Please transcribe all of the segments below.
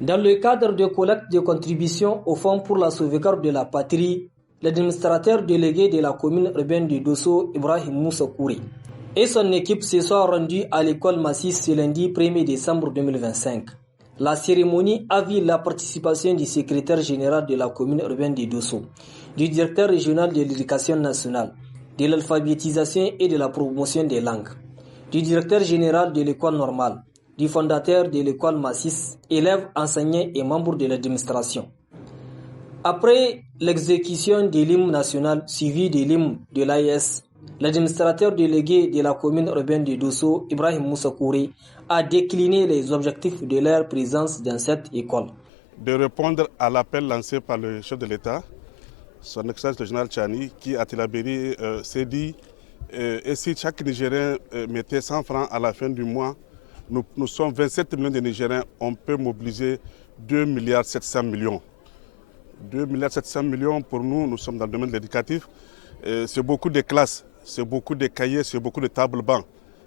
Dans le cadre de collecte de contributions au Fonds pour la sauvegarde de la patrie, l'administrateur délégué de la commune urbaine de Dosso, Ibrahim Moussa Kouri, et son équipe se sont rendus à l'école Massis ce lundi 1er décembre 2025. La cérémonie a vu la participation du secrétaire général de la commune urbaine de Dosso, du directeur régional de l'éducation nationale, de l'alphabétisation et de la promotion des langues, du directeur général de l'école normale, du fondateur de l'école Massis, élèves, enseignants et membres de l'administration. Après l'exécution de l'hymne national suivi de l'hymne de l'AES, l'administrateur délégué de la commune urbaine de Dosso, Ibrahim Moussa Kouri, a décliné les objectifs de leur présence dans cette école. De répondre à l'appel lancé par le chef de l'État, son Excellence le général Tchani, qui à Tillabéri s'est dit et si chaque Nigérien mettait 100 francs à la fin du mois, nous sommes 27 millions de Nigériens, on peut mobiliser 2 milliards 700 millions. 2 milliards 700 millions pour nous, nous sommes dans le domaine de l'éducatif. C'est beaucoup de classes, c'est beaucoup de cahiers, c'est beaucoup de tables bancs.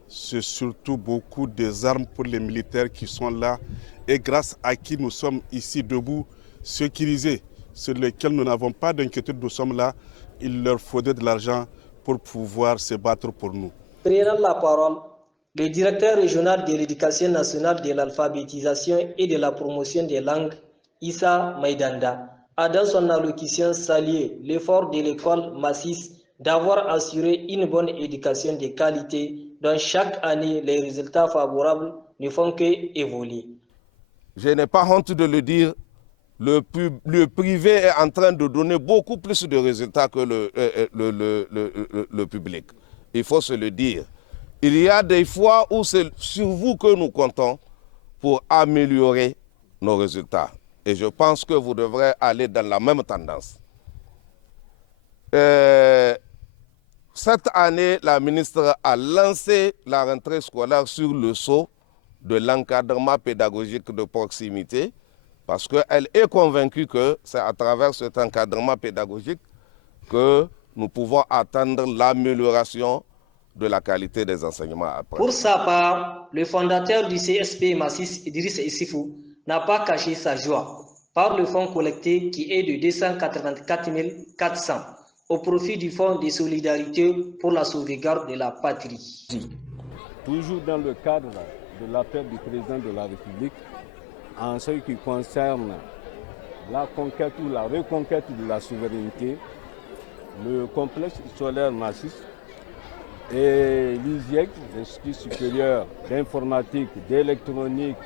C'est surtout beaucoup des armes pour les militaires qui sont là et grâce à qui nous sommes ici debout, sécurisés, sur lesquels nous n'avons pas d'inquiétude, nous sommes là. Il leur faudrait de l'argent pour pouvoir se battre pour nous. Prenant la parole, le directeur régional de l'éducation nationale, de l'alphabétisation et de la promotion des langues, Issa Maïdanda, a dans son allocution salué l'effort de l'école Massis d'avoir assuré une bonne éducation de qualité dont chaque année les résultats favorables ne font qu'évoluer. Je n'ai pas honte de le dire, le privé est en train de donner beaucoup plus de résultats que le public. Il faut se le dire. Il y a des fois où c'est sur vous que nous comptons pour améliorer nos résultats. Et je pense que vous devrez aller dans la même tendance. Cette année, la ministre a lancé la rentrée scolaire sur le sceau de l'encadrement pédagogique de proximité parce qu'elle est convaincue que c'est à travers cet encadrement pédagogique que nous pouvons atteindre l'amélioration de la qualité des enseignements appris. Pour sa part, le fondateur du CSP Massis, Idriss Issifou, n'a pas caché sa joie par le fonds collecté qui est de 284 400 au profit du Fonds de solidarité pour la sauvegarde de la patrie. Toujours dans le cadre de l'appel du président de la République en ce qui concerne la conquête ou la reconquête de la souveraineté, le complexe scolaire Massis et l'ISIEC, l'Institut supérieur d'informatique, d'électronique,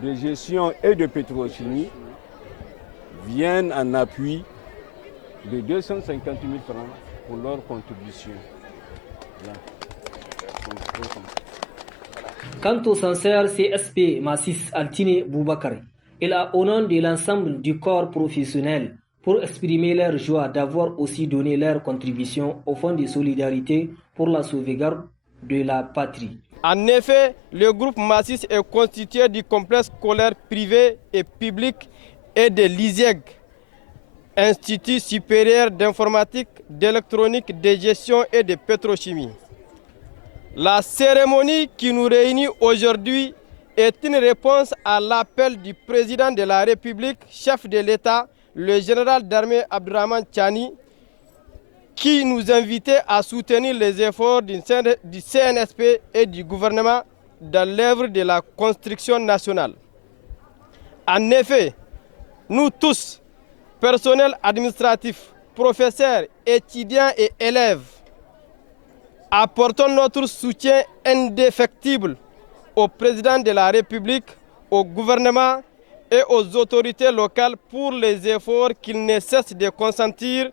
de gestion et de pétrochimie, viennent en appui de 250 000 francs pour leur contribution. Quant au censeur CSP Massis Altine Boubacar, il a au nom de l'ensemble du corps professionnel pour exprimer leur joie d'avoir aussi donné leur contribution au Fonds de solidarité pour la sauvegarde de la patrie. En effet, le groupe Massis est constitué du complexe scolaire privé et public et de l'ISIEG, Institut supérieur d'informatique, d'électronique, de gestion et de pétrochimie. La cérémonie qui nous réunit aujourd'hui est une réponse à l'appel du président de la République, chef de l'État, le général d'armée Abdourahmane Tchani, qui nous invitait à soutenir les efforts du CNSP et du gouvernement dans l'œuvre de la construction nationale. En effet, nous tous, personnel administratif, professeurs, étudiants et élèves, apportons notre soutien indéfectible au président de la République, au gouvernement et aux autorités locales pour les efforts qu'ils ne cessent de consentir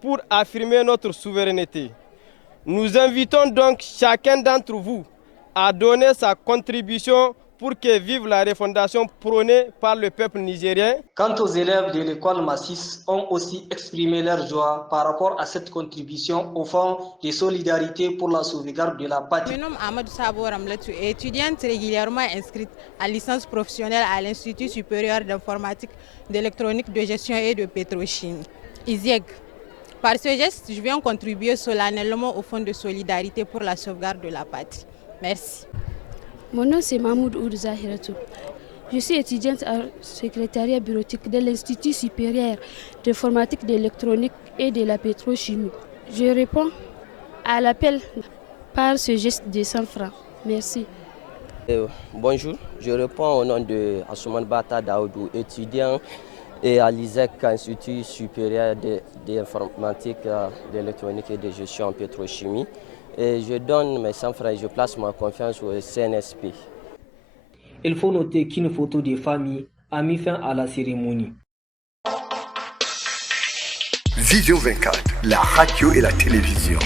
pour affirmer notre souveraineté. Nous invitons donc chacun d'entre vous à donner sa contribution pour que vive la refondation prônée par le peuple nigérien. Quant aux élèves de l'école Massis, ont aussi exprimé leur joie par rapport à cette contribution au Fonds de solidarité pour la sauvegarde de la patrie. Je me nomme Amadou Sabo Ramletou, étudiante régulièrement inscrite à licence professionnelle à l'Institut supérieur d'informatique, d'électronique, de gestion et de pétrochimie, ISIEG. Par ce geste, je viens contribuer solennellement au Fonds de solidarité pour la sauvegarde de la patrie. Merci. Mon nom c'est Mahmoud Oud Zahiratou. Je suis étudiante en secrétariat bureautique de l'Institut supérieur d'informatique, d'électronique et de la pétrochimie. Je réponds à l'appel par ce geste de 100 francs. Merci. Bonjour, je réponds au nom de Asuman Bata Daoudou, étudiant et à l'ISEC, Institut supérieur d'informatique, d'électronique et de gestion en pétrochimie. Et je donne mes 100 francs et je place ma confiance au CNSP. Il faut noter qu'une photo de famille a mis fin à la cérémonie. Vision 24, la radio et la télévision.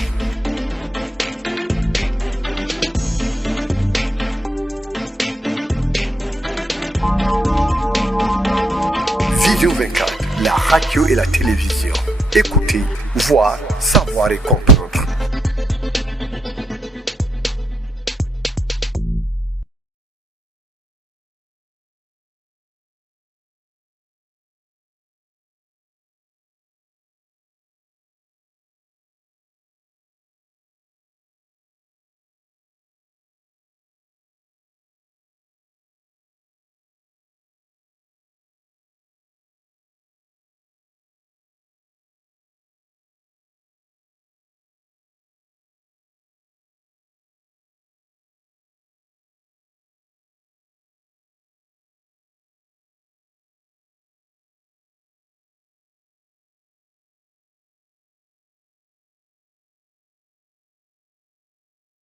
Vision 24, la radio et la télévision. Écoutez, voir, savoir et comprendre.